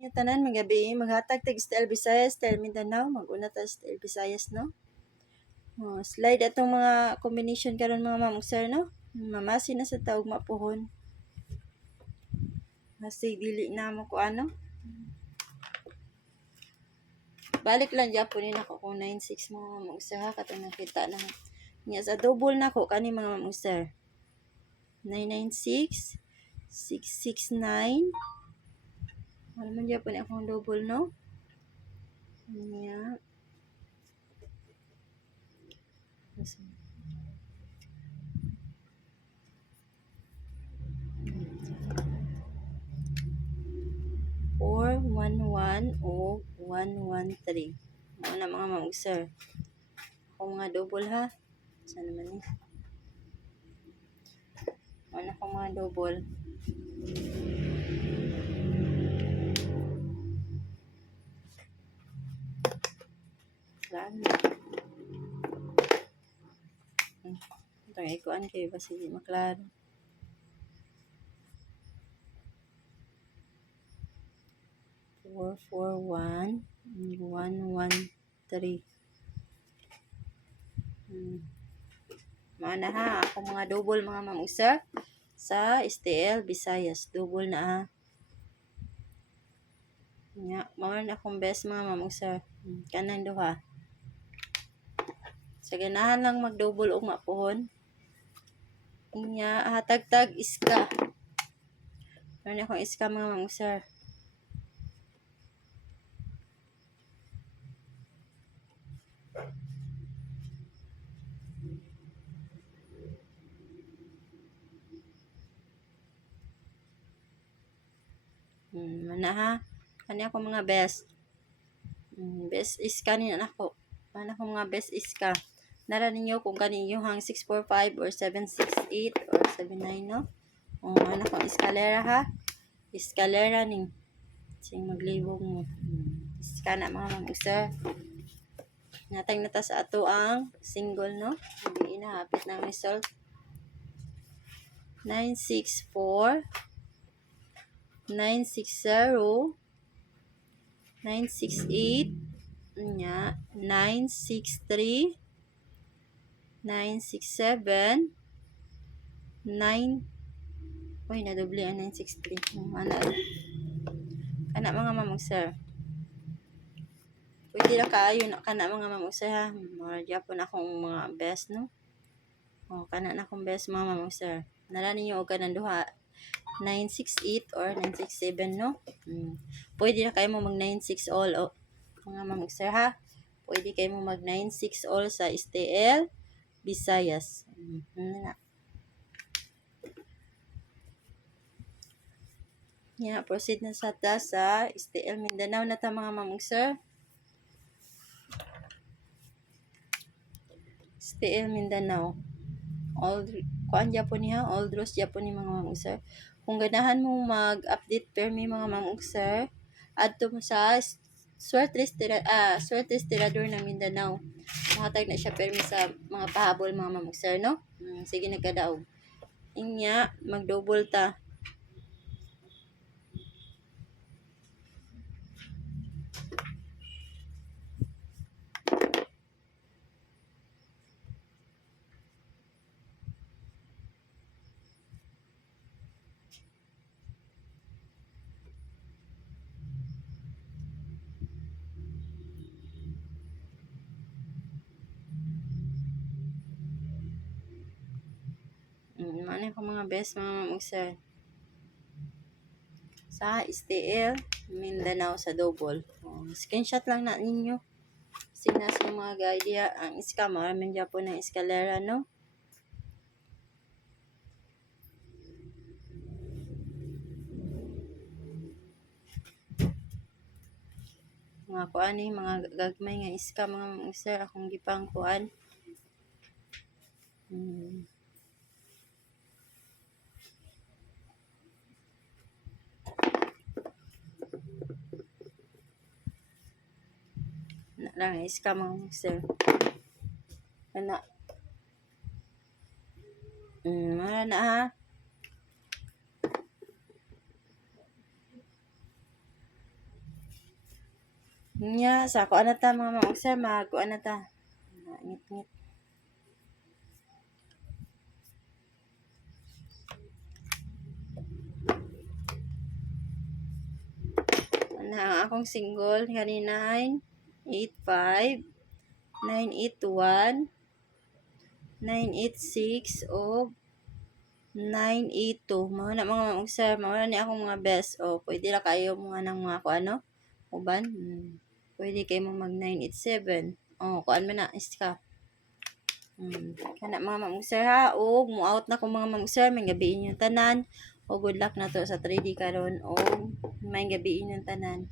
Yung tanan magabi maghatag tag style Visayas, style Mindanao, mag-una ta style Visayas no. Slide atong mga combination karon mga ma'am ug sir no. Mamasi na sa taog mapuhon. Masig dili na mo ko ano. Balik lang gyapon ni nako kung 96 mga ma'am ug sir ha katong nakita na. Nya sa double nako kani mga ma'am ug sir. 996 669 ano man gyapon akong double no. Nya 411 o 113. Ano na mga ma'am ug sir. Ako mga double ha. Saan naman ni? Ano ko mga double. Lalo. Ito ikuan kayo ba sige maklaro. Four, 1, 1, 3. Mana ha, ako mga double mga ma'am ug sir sa STL Visayas, double na ha. Nya, mawala na akong best mga ma'am ug sir. Kanang duha. Sa ganahan lang mag-double og mapuhon. Nya, hatag-tag iska. Meron akong iska mga ma'am ug sir. Mana ha. Kani ako mga best. Best iska ni nako. Mana ko mga best iska. Nara ninyo kung kaninyo hang 645 or 768 or 79 no. Ano kong eskalera ha. Eskalera ning sing maglibog mo. Iska na mga ma'am ug sir. Natay na ta sa ato ang single no. Hindi na hapit na ang result. 964 960 968 nya 963 967 9 Uy, nadoble ang 963. Kana mga ma'am ug sir. Pwede ra kaayo na kana mga ma'am ug sir ha. Mga gyapon akong mga best no. Kana na akong best mga ma'am ug sir. Nara ninyo og kanang duha 968 or 967 no. Pwede na kayo mo mag 96 all mga ma'am ug sir ha. Pwede kayo mo mag 96 all sa STL Visayas. Proceed na sa ta sa STL Mindanao na ta mga ma'am ug sir. STL Mindanao. All kuan gyapon niya, all draws gyapon ni mga ma'am ug sir. Kung ganahan mo mag-update permi mga ma'am ug sir, adto mo sa Swertres Tirador ng Mindanao. Mahatag na siya permi sa mga pahabol mga ma'am ug sir no. Sige nagkadaog. Inya mag-double ta. Ano ko mga best mga ma'am ug sir. Sa STL Mindanao sa double. Screenshot lang na ninyo. Sinas yung mga idea ang iska maraming Japon ng eskalera no. Mga kuan ni mga gagmay nga iska mga sir akong gipang kuan. Na lang iska mga sir. Ana. Mara na ha. Nya, sa kuan na ta mga mamang sir, magkuan na ta. Ngit-ngit. Ang akong single kanina ay 85, 981, 986 o 982. Mga na mga mamang sir, mga ni akong mga best. O, pwede na kayo mga ng mga kuano. Uban. Pwede kayo mag 987. O, kuan mo na, iska. Kana mga mamang sir ha. O, mo-out na kung mga mamang sir. May gabiin yung tanan. O, good luck na to sa 3D karon. O, may gabiin yung tanan.